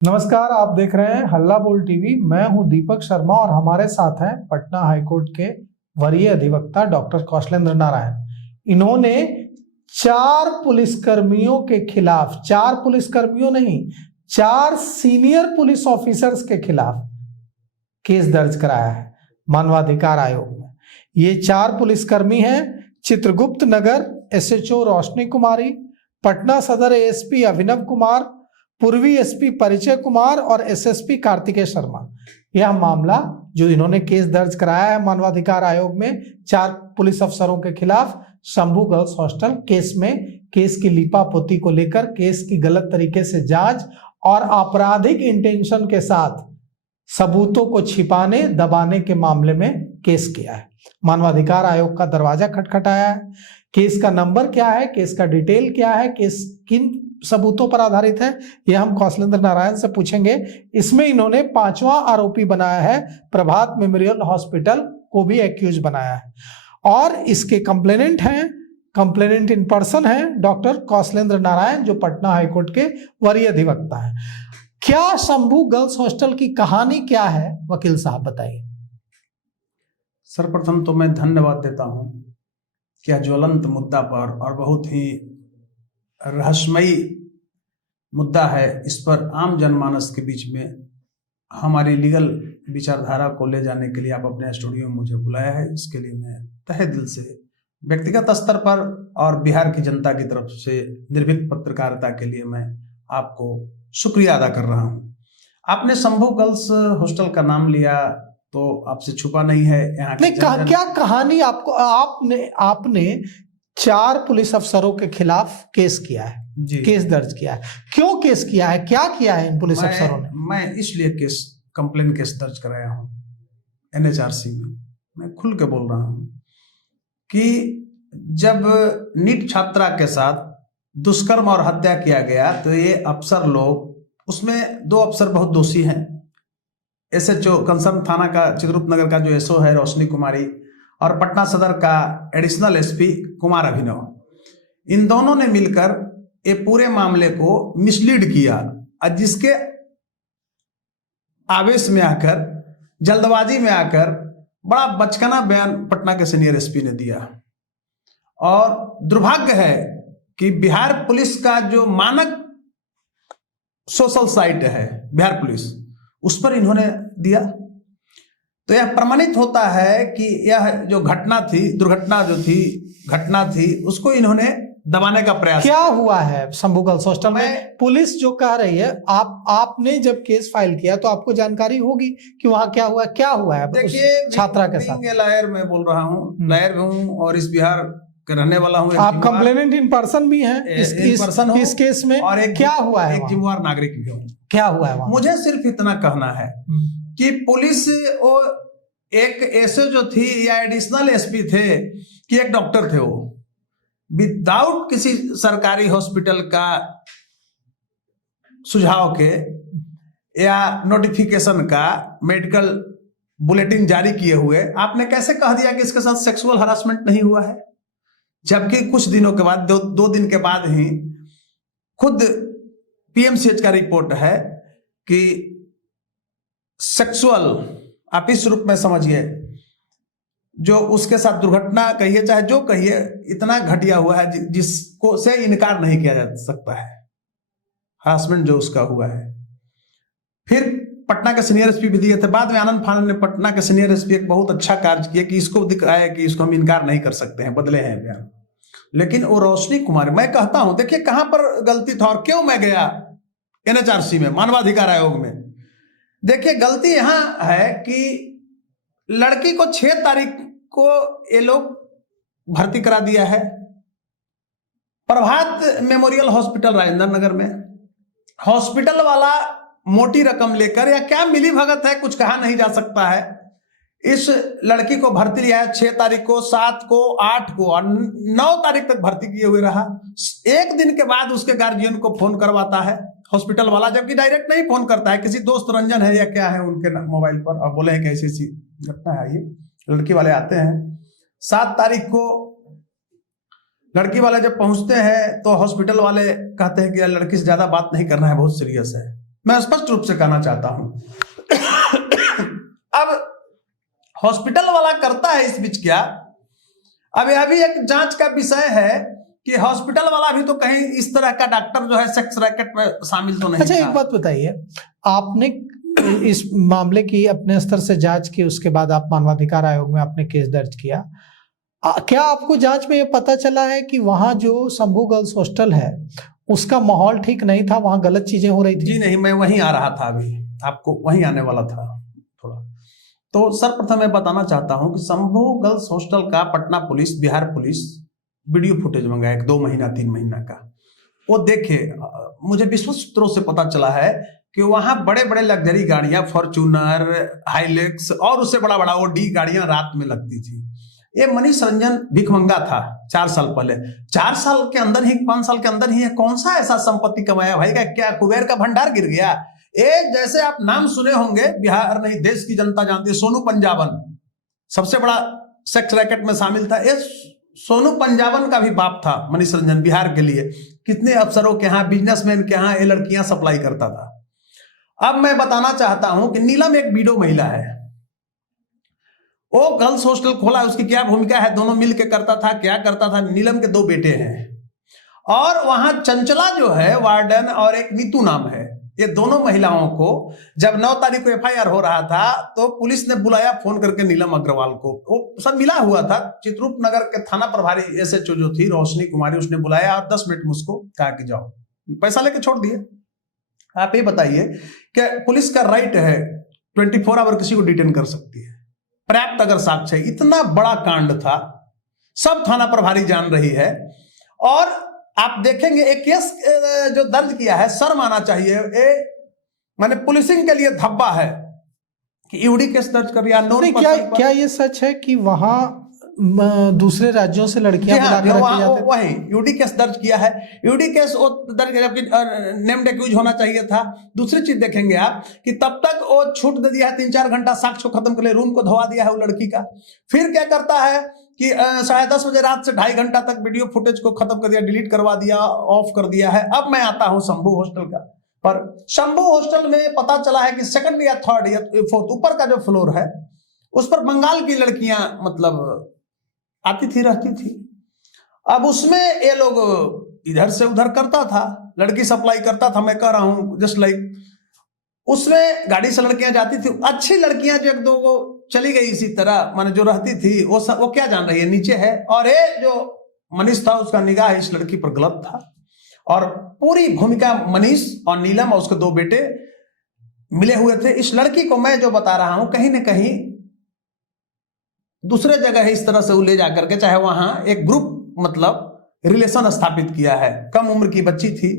नमस्कार, आप देख रहे हैं हल्ला बोल टीवी। मैं हूं दीपक शर्मा और हमारे साथ हैं पटना हाईकोर्ट के वरीय अधिवक्ता डॉक्टर कौशलेंद्र नारायण। इन्होंने 4 पुलिसकर्मियों के खिलाफ, 4 पुलिसकर्मियों नहीं, 4 सीनियर पुलिस ऑफिसर्स के खिलाफ केस दर्ज कराया है मानवाधिकार आयोग में। ये 4 पुलिसकर्मी हैं: चित्रगुप्त नगर एसएचओ रोशनी कुमारी, पटना सदर एएसपी अभिनव कुमार, पूर्वी एसपी परिचय कुमार और एसएसपी कार्तिकेय शर्मा। यह मामला जो इन्होंने केस दर्ज कराया है मानवाधिकार आयोग में 4 पुलिस अफसरों के खिलाफ शंभू गर्ल्स हॉस्टल केस में, केस की लीपापोती को लेकर, केस की गलत तरीके से जांच और आपराधिक इंटेंशन के साथ सबूतों को छिपाने दबाने के मामले में केस किया है। मानवाधिकार आयोग का दरवाजा खटखटाया है। केस का नंबर क्या है, केस का डिटेल क्या है, केस किन सबूतों पर आधारित है, यह हम कौशलेंद्र नारायण से पूछेंगे। इसमें इन्होंने 5वां आरोपी बनाया है प्रभात मेमोरियल हॉस्पिटल को भी एक्यूज बनाया है और इसके कंप्लेनेंट इन पर्सन है डॉक्टर कौशलेंद्र नारायण, जो पटना हाईकोर्ट के वरीय अधिवक्ता है। क्या शंभू गर्ल्स हॉस्टल की कहानी क्या है, वकील साहब बताइए। सर्वप्रथम तो मैं धन्यवाद देता हूं कि ज्वलंत मुद्दा पर और बहुत ही रहस्यमयी मुद्दा है, इस पर आम जनमानस के बीच में हमारी लीगल विचारधारा को ले जाने के लिए आप अपने स्टूडियो में मुझे बुलाया है। इसके लिए मैं तहे दिल से व्यक्तिगत स्तर पर और बिहार की जनता की तरफ से निर्भीक पत्रकारिता के लिए मैं आपको शुक्रिया अदा कर रहा हूं। आपने शंभू गर्ल्स हॉस्टल का नाम लिया तो आपसे छुपा नहीं है यहाँ की क्या कहानी आपको, आपने 4 पुलिस अफसरों के खिलाफ केस किया है, केस दर्ज किया है। क्यों केस किया है, क्या किया है इन पुलिस अफसरों ने? मैं इसलिए कंप्लेन केस दर्ज कराया हूँ एनएचआरसी में। मैं खुल के बोल रहा हूँ कि जब नीट छात्रा के साथ दुष्कर्म और हत्या किया गया तो ये अफसर लोग, उसमें 2 अफसर बहुत दोषी हैं। एसएचओ कंसर्न थाना का चित्रगुप्त नगर का जो एसओ है रोशनी कुमारी और पटना सदर का एडिशनल एसपी कुमार अभिनव, इन दोनों ने मिलकर ये पूरे मामले को मिसलीड किया और जिसके आवेश में आकर, जल्दबाजी में आकर बड़ा बचकाना बयान पटना के सीनियर एसपी ने दिया। और दुर्भाग्य है कि बिहार पुलिस का जो मानक सोशल साइट है बिहार पुलिस, उस पर इन्होंने दिया। तो यह प्रमाणित होता है कि यह जो घटना थी, दुर्घटना जो थी, घटना थी, उसको इन्होंने दबाने का प्रयास। क्या हुआ है शंभू गर्ल्स हॉस्टल में? पुलिस जो कह रही है, आपने जब केस फाइल किया तो आपको जानकारी होगी कि वहां क्या हुआ है देखिए, छात्रा के साथ। लॉयर मैं बोल रहा हूँ, लॉयर हूँ और इस बिहार के रहने वाला हूँ। आप कंप्लेनेंट इन पर्सन भी हैं इस केस में, और क्या हुआ है? एक जिम्मेवार नागरिक भी हूँ। क्या हुआ है वहां? मुझे सिर्फ इतना कहना है कि पुलिस वो एक एसओ जो थी या एडिशनल एसपी थे कि एक डॉक्टर थे, वो विदाउट किसी सरकारी हॉस्पिटल का सुझाव के या नोटिफिकेशन का मेडिकल बुलेटिन जारी किए हुए आपने कैसे कह दिया कि इसके साथ सेक्सुअल हरासमेंट नहीं हुआ है, जबकि कुछ दिनों के बाद, 2 दिन के बाद ही खुद पीएमसीएच का रिपोर्ट है कि सेक्सुअल, आप इस रूप में समझिए, जो उसके साथ दुर्घटना कहिए चाहे जो कहिए, इतना घटिया हुआ है जिसको से इनकार नहीं किया जा सकता है, हरासमेंट जो उसका हुआ है। फिर पटना के सीनियर एसपी भी दिए थे। बाद में आनंद फानंद ने पटना के सीनियर एसपी एक बहुत अच्छा कार्य किया कि इसको दिखाया कि इसको हम इनकार नहीं कर सकते हैं, बदले हैं बयान। लेकिन वो रोशनी कुमार, मैं कहता हूं, देखिए कहां पर गलती था और क्यों मैं गया एनएचआरसी में, मानवाधिकार आयोग में। देखिए गलती यहां है कि लड़की को 6 तारीख को ये लोग भर्ती करा दिया है प्रभात मेमोरियल हॉस्पिटल राजेंद्र नगर में। हॉस्पिटल वाला मोटी रकम लेकर, या क्या मिली भगत है कुछ कहा नहीं जा सकता है, इस लड़की को भर्ती लिया है 6 तारीख को, 7 को, 8 को और 9 तारीख तक भर्ती किए हुए रहा। 1 दिन के बाद उसके गार्जियन को फोन करवाता है हॉस्पिटल वाला, जबकि डायरेक्ट नहीं फोन करता है, किसी दोस्त रंजन है या क्या है उनके मोबाइल पर, और बोले हैं कि ऐसी ऐसी घटना है। ये लड़की वाले आते हैं 7 तारीख को, लड़की वाले जब पहुंचते हैं तो हॉस्पिटल वाले कहते हैं कि लड़की से ज्यादा बात नहीं करना है, बहुत सीरियस है। मैं स्पष्ट रूप से कहना चाहता हूं। अब हॉस्पिटल वाला करता है इस बीच क्या, अब यह भी एक जांच का विषय है कि हॉस्पिटल वाला भी तो कहीं इस तरह का डॉक्टर जो है सेक्स रैकेट में शामिल तो नहीं अच्छा, था। एक बात बताइए, आपने इस मामले की अपने स्तर से जांच की, उसके बाद आप मानवाधिकार आयोग में आपने केस दर्ज किया। क्या आपको जांच में ये पता चला है कि वहां जो शंभू गर्ल्स हॉस्टल है उसका माहौल ठीक नहीं था, वहां गलत चीजें हो रही थी? जी नहीं, मैं वहीं आ रहा था, अभी आपको वहीं आने वाला था थोड़ा। तो सर्वप्रथम मैं बताना चाहता हूं कि शंभू गर्ल्स हॉस्टल का Patna police, Bihar police video footage मंगाया 2 महीना 3 महीना का। वो देखे, मुझे विश्वस्त सूत्रों से पता चला है कि वहां बड़े बड़े लग्जरी गाड़ियां, फॉर्च्यूनर, हाइलेक्स और उससे बड़ा बड़ा ओडी गाड़ियां रात में लगती थी। ये मनीष रंजन भिखमंगा था 4 साल पहले, 4 साल के अंदर ही, 5 साल के अंदर ही कौन सा ऐसा संपत्ति कमाया भाई का, क्या कुबेर का भंडार गिर गया? ये जैसे आप नाम सुने होंगे, बिहार नहीं देश की जनता जानती है, सोनू पंजाबन सबसे बड़ा सेक्स रैकेट में शामिल था। ये सोनू पंजाबन का भी बाप था मनीष रंजन, बिहार के लिए कितने अफसरों के यहाँ, बिजनेसमैन के यहाँ ये लड़कियां सप्लाई करता था। अब मैं बताना चाहता हूं कि नीलम एक बीडो महिला है, वो गर्ल्स हॉस्टल खोला, उसकी क्या भूमिका है, दोनों मिलकर करता था, क्या करता था। नीलम के 2 बेटे हैं और वहां चंचला जो है वार्डन और एक नीतू नाम है। ये दोनों महिलाओं को जब 9 तारीख को FIR हो रहा था तो पुलिस ने बुलाया फोन करके नीलम अग्रवाल को। वो सब मिला हुआ था, चित्रकूट नगर के थाना प्रभारी SHO जो थी रोशनी कुमारी, उसने बुलाया और 10 मिनट मुझको कहा कि जाओ, पैसा लेके छोड़ दिए। आप ये बताइए कि पुलिस का राइट है 24 आवर किसी को डिटेन कर सकती है, पर्याप्त अगर साक्ष्य है। इतना बड़ा कांड था, सब थाना प्रभारी जान रही है। और आप देखेंगे एक केस जो दर्ज किया है, शर्म आना चाहिए, माने पुलिसिंग के लिए धब्बा है कि यूडी केस दर्ज कर दिया। क्या ये सच है कि वहां दूसरे राज्यों से लड़कियां बुला के रखी जाती थी? वही यूडी केस दर्ज किया है। यूडी केस वो दर्ज किया जबकि नेम्ड एक्यूज होना चाहिए था। दूसरी चीज देखेंगे आप कि तब तक वो छूट दे दिया है, 3-4 घंटा साक्ष्य को खत्म कर लिए, रूम को धोवा दिया है वो लड़की का। फिर क्या करता है कि 10:30 बजे रात से 2.5 घंटा तक वीडियो फुटेज को खत्म कर दिया, डिलीट करवा दिया, ऑफ कर दिया है। अब मैं आता हूं शंभू हॉस्टल का, पर शंभू हॉस्टल में पता चला है कि 2nd या 3rd या 4th ऊपर का जो फ्लोर है उस पर बंगाल की लड़कियां मतलब आती थी, रहती थी। अब उसमें ये लोग इधर से उधर करता था, लड़की सप्लाई करता था। मैं कह रहा हूं जस्ट लाइक उसमें गाड़ी से लड़कियां जाती थी, अच्छी लड़कियां जो 1-2 को चली गई इसी तरह, माने जो रहती थी वो क्या जान रही है, नीचे है। और ये जो मनीष था उसका निगाह इस लड़की पर गलत था और पूरी भूमिका मनीष और नीलम और उसके 2 बेटे मिले हुए थे। इस लड़की को मैं जो बता रहा हूं कहीं ना कहीं दूसरे जगह है इस तरह से वो ले जाकर के, चाहे वहां एक ग्रुप मतलब रिलेशन स्थापित किया है। कम उम्र की बच्ची थी,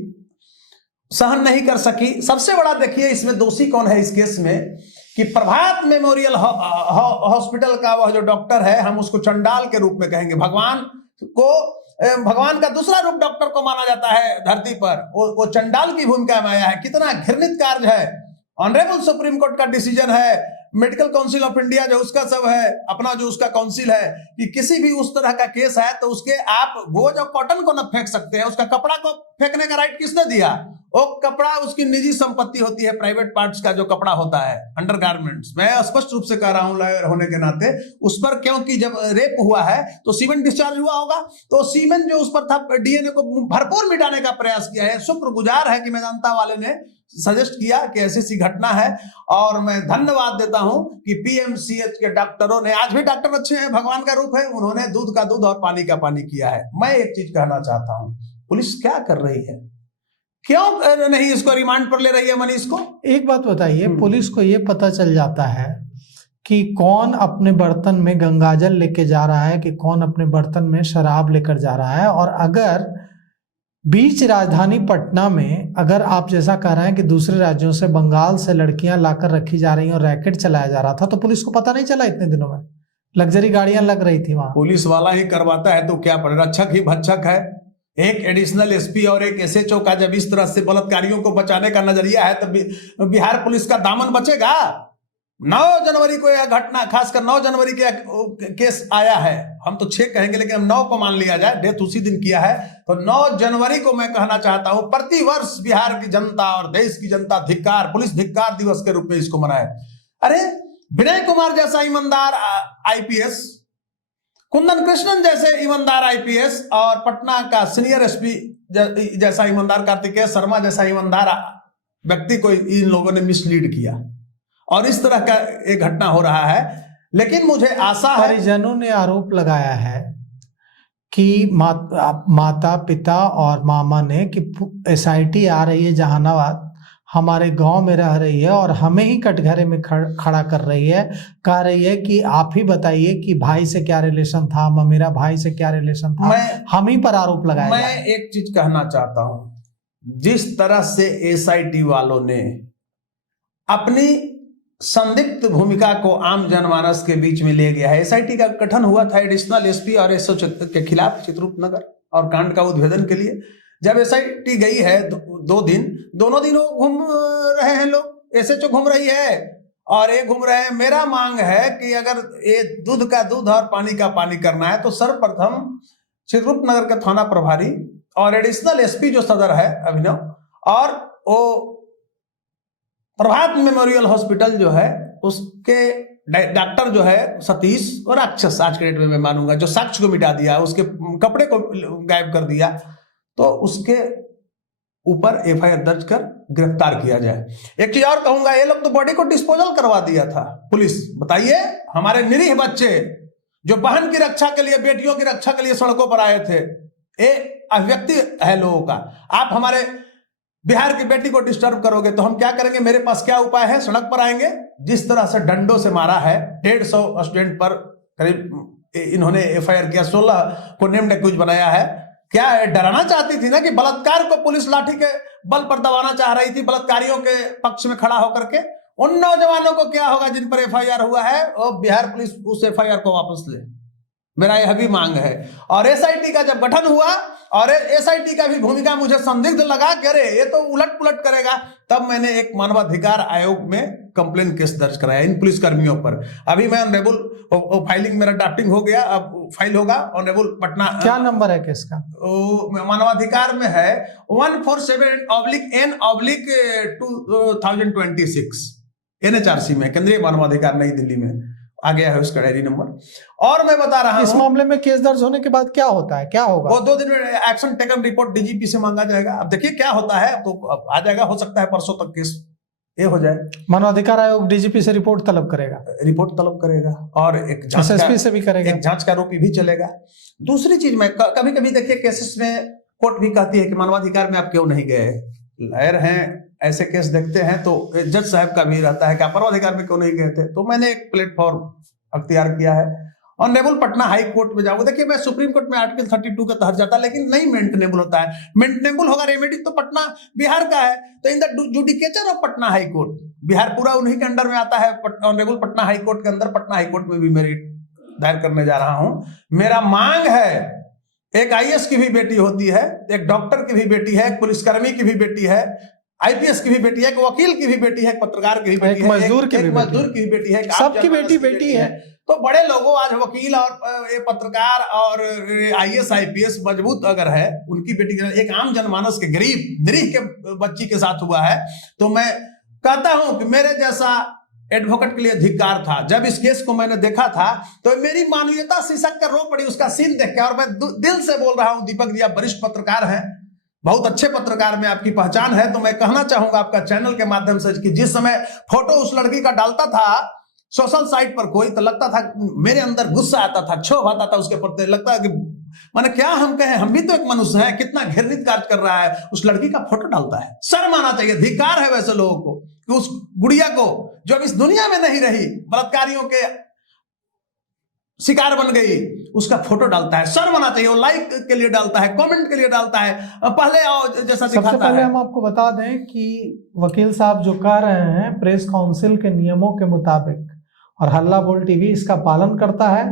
सहन नहीं कर सकी। सबसे बड़ा देखिए इसमें दोषी कौन है इस केस में कि प्रभात मेमोरियल हॉस्पिटल का वह जो डॉक्टर है, हम उसको चंडाल के रूप में कहेंगे, भगवान का दूसरा रूप डॉक्टर को माना जाता है धरती पर, वो चंडाल की भूमिका में आया है। कितना घृणित कार्य है। ऑनरेबल सुप्रीम कोर्ट का डिसीजन है, मेडिकल काउंसिल ऑफ इंडिया जो उसका सब है, अपना जो उसका काउंसिल है, कि किसी भी उस तरह का केस है तो उसके आप वो जो कॉटन को न फेंक सकते हैं, उसका कपड़ा को फेंकने का राइट किसने दिया? वो कपड़ा उसकी निजी संपत्ति होती है, प्राइवेट पार्ट्स का जो कपड़ा होता है, अंडरगारमेंट्स। मैं स्पष्ट रूप से कह रहा हूं लॉयर होने के नाते, उस पर क्योंकि जब रेप हुआ है तो सीमेंट डिस्चार्ज हुआ होगा, तो सीमेंट जो उस पर था DNA को भरपूर मिटाने का प्रयास किया है। शुक्रगुजार है कि मेदांता वाले ने सजेस्ट किया कि ऐसी घटना है। और मैं धन्यवाद देता हूं कि PMCH के डॉक्टरों ने, आज भी डॉक्टर अच्छे हैं, भगवान का रूप है, उन्होंने दूध का दूध और पानी का पानी किया है। मैं एक चीज कहना चाहता हूं, पुलिस क्या कर रही है, क्यों नहीं इसको रिमांड पर ले रही है मनीष को? एक बात बताइए, पुलिस को ये पता चल जाता है कि कौन अपने बर्तन में गंगाजल लेके जा रहा है, कि कौन अपने बर्तन में शराब लेकर जा रहा है। और अगर बीच राजधानी पटना में, अगर आप जैसा कह रहे हैं कि दूसरे राज्यों से, बंगाल से लड़कियां लाकर रखी जा रही और रैकेट चलाया जा रहा था, तो पुलिस को पता नहीं चला इतने दिनों में? लग्जरी गाड़ियां लग रही थी वहां। पुलिस वाला ही करवाता है तो क्या पड़े, रक्षक ही भक्षक है। एक एडिशनल SP और एक SHO का जब इस तरह से बलात्कारियों को बचाने का नजरिया है तो बिहार पुलिस का दामन बचेगा? 9 जनवरी को यह घटना, खासकर 9 जनवरी के केस आया है, हम तो 6 कहेंगे लेकिन हम 9 को मान लिया जाए, डेथ उसी दिन किया है, तो 9 जनवरी को मैं कहना चाहता हूं प्रतिवर्ष बिहार की जनता और देश की जनता धिक्कार, पुलिस धिक्कार दिवस के रूप में इसको मनाए। अरे विनय कुमार जैसा ईमानदार आईपीएस, कुंदन कृष्णन जैसे ईमानदार आईपीएस और पटना का सीनियर एसपी जैसा ईमानदार, कार्तिकेय शर्मा जैसा ईमानदार व्यक्ति को इन लोगों ने मिसलीड किया और इस तरह का एक घटना हो रहा है। लेकिन मुझे आशा है, परिजनों ने आरोप लगाया है कि माता पिता और मामा ने कि एसआईटी आ रही है जहानाबाद, हमारे गांव में रह रही है और हमें ही कटघरे में खड़ा कर रही है, कह रही है कि आप ही बताइए कि भाई से क्या रिलेशन था, मेरा भाई से क्या रिलेशन था, हम ही पर आरोप लगाया। मैं एक चीज कहना चाहता हूं, जिस तरह से एसआईटी वालों ने अपनी संदिग्ध भूमिका को आम जनमानस के बीच में ले गया है। एसआईटी का गठन हुआ था एडिशनल एसपी और एसओ के खिलाफ चित्रकूट नगर और कांड का उद्भेदन के लिए। जब एसआईटी गई है 2 दिन, दोनों दिन वो घूम रहे हैं लोग, एसएचओ घूम रही है और ये घूम रहे हैं। मेरा मांग है कि अगर ये दूध का दूध और पानी का पानी करना है तो सर्वप्रथम चित्रकूट नगर के थाना प्रभारी और एडिशनल एसपी जो सदर है अभिनव, और वो प्रभात मेमोरियल हॉस्पिटल जो है उसके डॉक्टर जो है सतीश और राक्षस, आज के डेट में मैं मानूंगा, जो साक्ष्य को मिटा दिया, उसके कपड़े को गायब कर दिया, तो उसके ऊपर एफआईआर दर्ज कर गिरफ्तार किया जाए। एक चीज और कहूंगा, ये लोग तो बॉडी को डिस्पोजल करवा दिया था पुलिस। बताइए, हमारे निरीह बच्चे जो बहन की रक्षा के लिए, बेटियों की रक्षा के लिए सड़कों पर आए थे, ये अभिव्यक्ति है लोगों का। आप हमारे बिहार की बेटी को डिस्टर्ब करोगे तो हम क्या करेंगे? मेरे पास क्या उपाय है? सड़क पर आएंगे। जिस तरह से डंडों से मारा है, 150 स्टूडेंट पर करीब इन्होंने एफआईआर किया, 16 को नेम्ड एक्यूज बनाया है। क्या डराना चाहती थी ना कि बलात्कार को पुलिस लाठी के बल पर दबाना चाह रही थी, बलात्कारियों के पक्ष में खड़ा होकर के। उन नौजवानों को क्या होगा जिन पर एफआईआर हुआ है, और बिहार पुलिस उस एफआईआर को वापस ले, मेरा यह भी मांग है। और एसआईटी का जब गठन हुआ और एसआईटी का भी भूमिका मुझे संदिग्ध लगा कि अरे ये तो उलट पुलट करेगा, तब मैंने एक मानवाधिकार आयोग में कंप्लेन केस दर्ज कराया इन पुलिसकर्मियों पर। अभी मैं ऑनरेबल फाइलिंग, मेरा ड्राफ्टिंग हो गया, अब फाइल होगा ऑनरेबल पटना। क्या नंबर है केस का? मानवाधिकार में है 147/N/2026 NHRC में, केंद्रीय मानवाधिकार नई दिल्ली में आ गया है उसका डायरी नंबर। और मैं बता रहा हूं, इस मामले में केस दर्ज होने के बाद क्या होता है, क्या होगा? वो 2 दिन में एक्शन टेकन रिपोर्ट डीजीपी से मांगा जाएगा। अब देखिए क्या होता है, तो अब आ जाएगा, हो सकता है परसों तक केस ये हो जाए। मानवाधिकार आयोग डीजीपी से रिपोर्ट तलब करेगा, और एक एसएसपी से भी करेगा, एक जांच का आरोपी भी चलेगा। दूसरी चीज, मैं कभी कभी देखिए केसेस में कोर्ट भी कहती है कि मानवाधिकार में आप क्यों नहीं गए। लॉयर हैं, ऐसे केस देखते हैं तो जज साहब का भी रहता है कि आप मानवाधिकार में क्यों नहीं गए थे। तो मैंने एक प्लेटफॉर्म अख्तियार किया है, ऑनरेबल पटना हाई कोर्ट में जाऊंगा। देखिए, मैं सुप्रीम कोर्ट में आर्टिकल 32 के तहत जाता, लेकिन नहीं मेंटेनेबल होता है। मेंटेनेबल होगा, रेमेडी तो पटना बिहार का है, तो in the judicature of Patna high court, Bihar पूरा उन्हीं के अंडर में आता है। ऑनरेबल पटना हाई कोर्ट के अंदर, पटना हाई कोर्ट में भी मैं दायर करने जा रहा हूं। मेरा मांग है, एक आईएएस की भी बेटी होती है, एक डॉक्टर की भी बेटी है, एक पुलिसकर्मी की भी बेटी है, आईपीएस की भी बेटी है, एक वकील की भी बेटी है, एक पत्रकार की भी बेटी है, एक मजदूर की भी बेटी है, सबकी बेटी है। तो बड़े लोगों, आज वकील और ये पत्रकार और आईएएस आईपीएस मजबूत अगर है, उनकी बेटी एक आम जनमानस के गरीब निरीह के बच्ची के साथ हुआ है, तो मैं कहता हूं कि मेरे जैसा एडवोकेट के लिए धिक्कार था। जब इस केस को मैंने देखा था तो मेरी मानवीयता शीर्षक कर रो पड़ी उसका सीन देख के। और मैं दिल से बोल रहा हूं, दीपक जी आप वरिष्ठ पत्रकार हैं, बहुत अच्छे पत्रकार में आपकी पहचान है, तो मैं कहना चाहूंगा आपका चैनल के माध्यम से कि जिस समय फोटो उस लड़की का डालता था सोशल साइट पर कोई, तो लगता था मेरे अंदर गुस्सा आता था, क्षोभ आता था उसके प्रति। लगता है कि माने क्या हम कहें, हम भी तो एक मनुष्य हैं, कितना घृणित कार्य कर रहा है, उस लड़की का फोटो डालता है। शर्म आना चाहिए, धिक्कार है वैसे लोगों को कि उस गुड़िया को जो अब इस दुनिया में नहीं रही, बलात्कारियों के शिकार बन गई, उसका फोटो डालता है। शर्म आना चाहिए। वो लाइक के लिए डालता है, कमेंट के लिए डालता है, पहले जैसा दिखाता है। सबसे पहले हम आपको बता दें कि वकील साहब जो कह रहे हैं प्रेस काउंसिल के नियमों के मुताबिक, और हल्ला बोल टीवी इसका पालन करता है,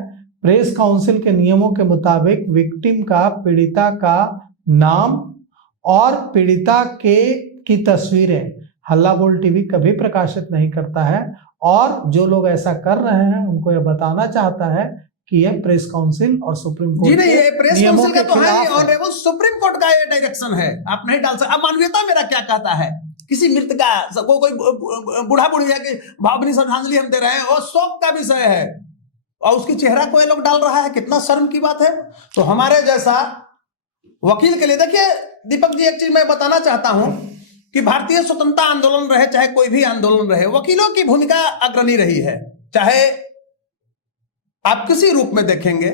प्रेस काउंसिल के नियमों के मुताबिक विक्टिम का, पीड़िता का नाम और पीड़िता की तस्वीरें हल्ला बोल टीवी कभी प्रकाशित नहीं करता है। और जो लोग ऐसा कर रहे हैं उनको यह बताना चाहता है कि यह प्रेस काउंसिल और सुप्रीम जी कोर्ट नहीं, ये प्रेस नियमों काउंसिल का के तो है खिलाफ नहीं, ऑनरेबल सुप्रीम कोर्ट का ये डायरेक्शन है, आप नहीं डाल सकते। अब मानवीयता मेरा क्या कहता है, किसी मृत का कोई बूढ़ा बुढ़िया की भावभीनी श्रद्धांजलि हम दे रहे हैं, वो शोक का विषय है और उसकी चेहरा को ये लोग डाल रहा है, कितना शर्म की बात है। तो हमारे जैसा वकील के लिए देखिए दीपक जी, एक चीज मैं बताना चाहता हूं कि भारतीय स्वतंत्रता आंदोलन रहे चाहे कोई भी आंदोलन रहे, वकीलों की भूमिका अग्रणी रही है। चाहे आप किसी रूप में देखेंगे,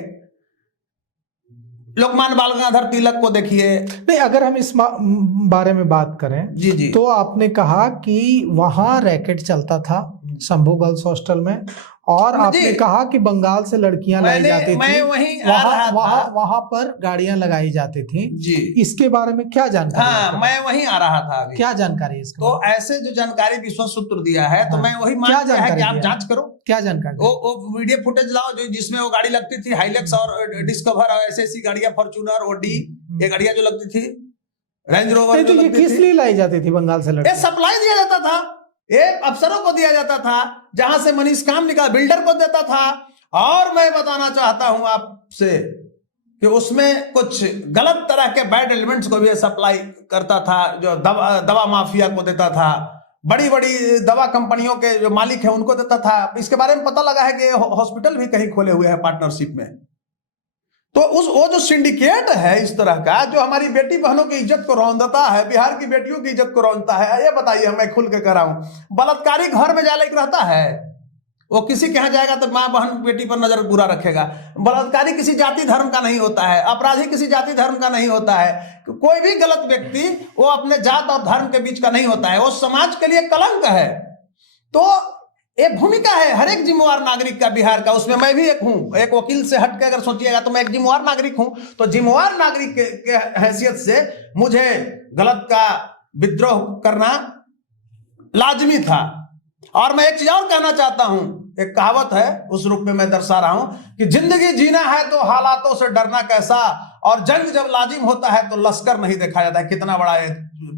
लोकमान्य बाल गंगाधर तिलक को देखिए। नहीं, अगर हम इस बारे में बात करें जी जी, तो आपने कहा कि वहां रैकेट चलता था शंभू गर्ल्स हॉस्टल में, और आपने कहा कि बंगाल से लड़कियां लाई जाती थी, मैं वहीं आ रहा था, वहां पर गाड़ियां लगाई जाती थी जी। इसके बारे में क्या जानकारी? हाँ, मैं वहीं आ रहा था अभी। क्या जानकारी है इसके तो ऐसे जो जानकारी विश्वास सूत्र दिया है, तो हाँ, मैं वही क्या मान है कि आप दिया? जांच करो। क्या जानकारी? वो वीडियो फुटेज लाओ जो जिसमें वो गाड़ी लगती थी, हाइलेक्स और डिस्कवर और ऐसी गाड़ियां, फॉर्च्यूनर और डी, ये गाड़ियां जो लगती थी, रेंज रोवर जो लगती किस थी, लिए लाई जाती थी बंगाल से लड़कियां? सप्लाई दिया जाता था, ये अफसरों को दिया जाता था, जहां से मनीष काम निकाल बिल्डर को देता था। और मैं बताना चाहता हूं आपसे कि उसमें कुछ गलत तरह के बैड एलिमेंट्स को भी सप्लाई करता था, जो दवा माफिया को देता था, बड़ी बड़ी दवा कंपनियों के जो मालिक हैं उनको देता था। इसके बारे में पता लगा है कि हॉस्पिटल भी कहीं खोले हुए हैं पार्टनरशिप में। तो वो जो सिंडिकेट है इस तरह का, जो हमारी बेटी बहनों की इज्जत को रौंदता है, बिहार की बेटियों की इज्जत को रौंदता है, ये बताइए, मैं खुल के कह रहा हूं। बलात्कारी घर में जाले रहता है, वो किसी के यहाँ जाएगा तो माँ बहन बेटी पर नजर बुरा रखेगा। बलात्कारी किसी जाति धर्म का नहीं होता है, अपराधी किसी जाति धर्म का नहीं होता है, कोई भी गलत व्यक्ति वो अपने जात और धर्म के बीच का नहीं होता है, वो समाज के लिए कलंक है। तो एक भूमिका है हर एक जिम्मेवार नागरिक का बिहार का, उसमें मैं भी एक हूं। एक वकील से हट के अगर सोचिएगा तो मैं एक जिम्मेवार नागरिक हूं। तो जिम्मेवार नागरिक के हैसियत से मुझे गलत का विद्रोह करना लाजमी था। और मैं एक चीज और कहना चाहता हूं, एक कहावत है उस रूप में मैं दर्शा रहा हूं कि जिंदगी जीना है तो हालातों से डरना कैसा, और जंग जब लाजिम होता है तो लश्कर नहीं देखा जाता है। कितना बड़ा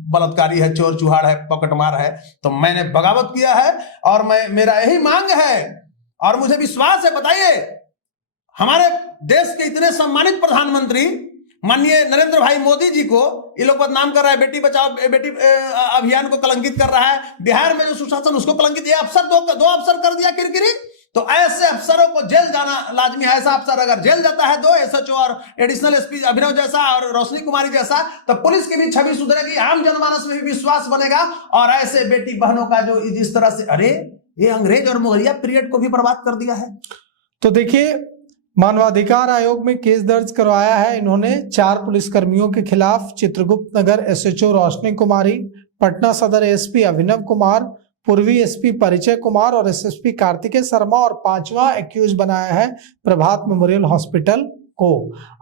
बलात्कारी है, चोर चुहाड़ है, पकड़मार है, तो मैंने बगावत किया है और मेरा यही मांग है और मुझे विश्वास है। बताइए, हमारे देश के इतने सम्मानित प्रधानमंत्री माननीय नरेंद्र भाई मोदी जी को ये लोग बदनाम कर रहा है, बेटी बचाओ बेटी अभियान को कलंकित कर रहा है, बिहार में जो सुशासन उसको कलंकित, ये अफसर दो अफसर कर दिया किरकिरी। तो ऐसे अफसरों को जेल जाना लाजमी है। ऐसा अफसर अगर जेल जाता है, 2 SHO और एडिशनल SP अभिनव जैसा और रोशनी कुमारी जैसा, तो पुलिस की भी छवि सुधरेगी, आम जनमानस में भी विश्वास बनेगा। और ऐसे बेटी बहनों का जो जिस तरह से, अरे ये अंग्रेज और मुगलिया पीरियड को भी बर्बाद कर दिया है। तो देखिए, मानवाधिकार आयोग में केस दर्ज करवाया है इन्होंने 4 पुलिसकर्मियों के खिलाफ। चित्रगुप्त नगर SHO रोशनी कुमारी, पटना सदर SP अभिनव कुमार, पूर्वी SP परिचय कुमार और SSP कार्तिकेय शर्मा, और 5वां एक्यूज बनाया है प्रभात मेमोरियल हॉस्पिटल को।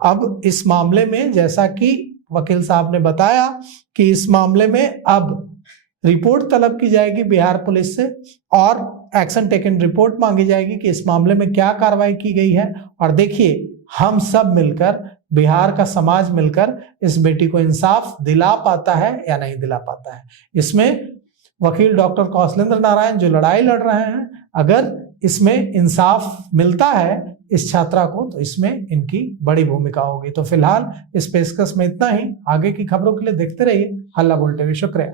अब इस मामले में, जैसा कि वकील साहब ने बताया, कि इस मामले में अब रिपोर्ट तलब की जाएगी बिहार पुलिस से और एक्शन टेकन रिपोर्ट मांगी जाएगी कि इस मामले में क्या कार्रवाई की गई है। और देखिए, हम सब मिलकर, बिहार का समाज मिलकर इस बेटी को इंसाफ दिला पाता है या नहीं दिला पाता है। इसमें वकील डॉक्टर कौशलेंद्र नारायण जो लड़ाई लड़ रहे हैं, अगर इसमें इंसाफ मिलता है इस छात्रा को, तो इसमें इनकी बड़ी भूमिका होगी। तो फिलहाल इस पेशकश में इतना ही। आगे की खबरों के लिए देखते रहिए हल्ला बोल टीवी। शुक्रिया।